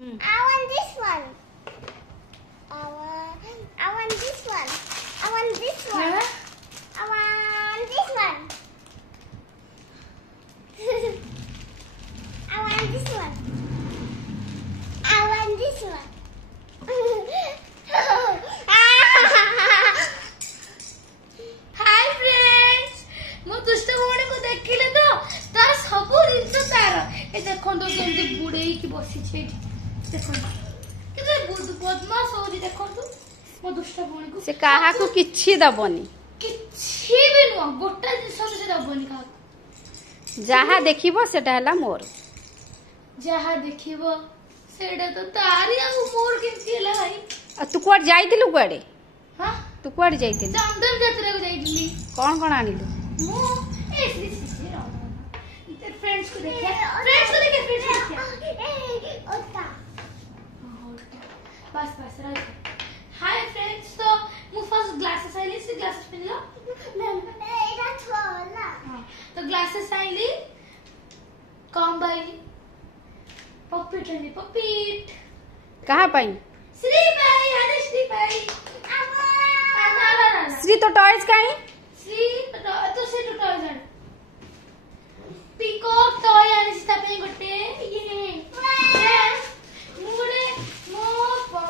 I want this one. I want this one. I want this one. I want this one. I want this one. I want this one. Hi friends मु दुष्ट भौणी को देखिले तो तार सब जिंस तार ए देखो तो केमती बुड़ेई की बसी छे देखो केते बदमाश हो देखो तो मो दुष्ट भौणी को से काहा को किछि दबनी किछि भी न गोटा जिंस से दबनी का जहा देखिबो सेटा हला मोर जहा देखिबो सेडा तो तारी आ मोर केमती हला भाई तू कुआड जाइतिलु कुआडे हां तू कुआड जाइतिलु चंदन यात्रा को जाइली कोन कोन आनिलु मु ए फ्रेंड्स को देखिए ओता बस राइट हाय फ्रेंड्स तो मु फर्स्ट ग्लासेस आइली से ग्लासेस पहन लो एटा छोला हां तो ग्लासेस आइली कम बाई पप्पीट कहा पाई श्री भाई अरे श्री भाई श्री तो टॉयज काई श्री तो से तो टॉयज पिकॉक टॉय आनी ता पे गोटे ये मुरे मो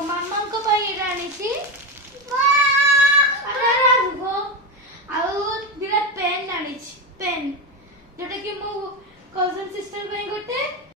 मामा को पाई रानी छी अरे रुगो आउ बिरा पेन आनी छी पेन जोटा कि मो कजन सिस्टर पे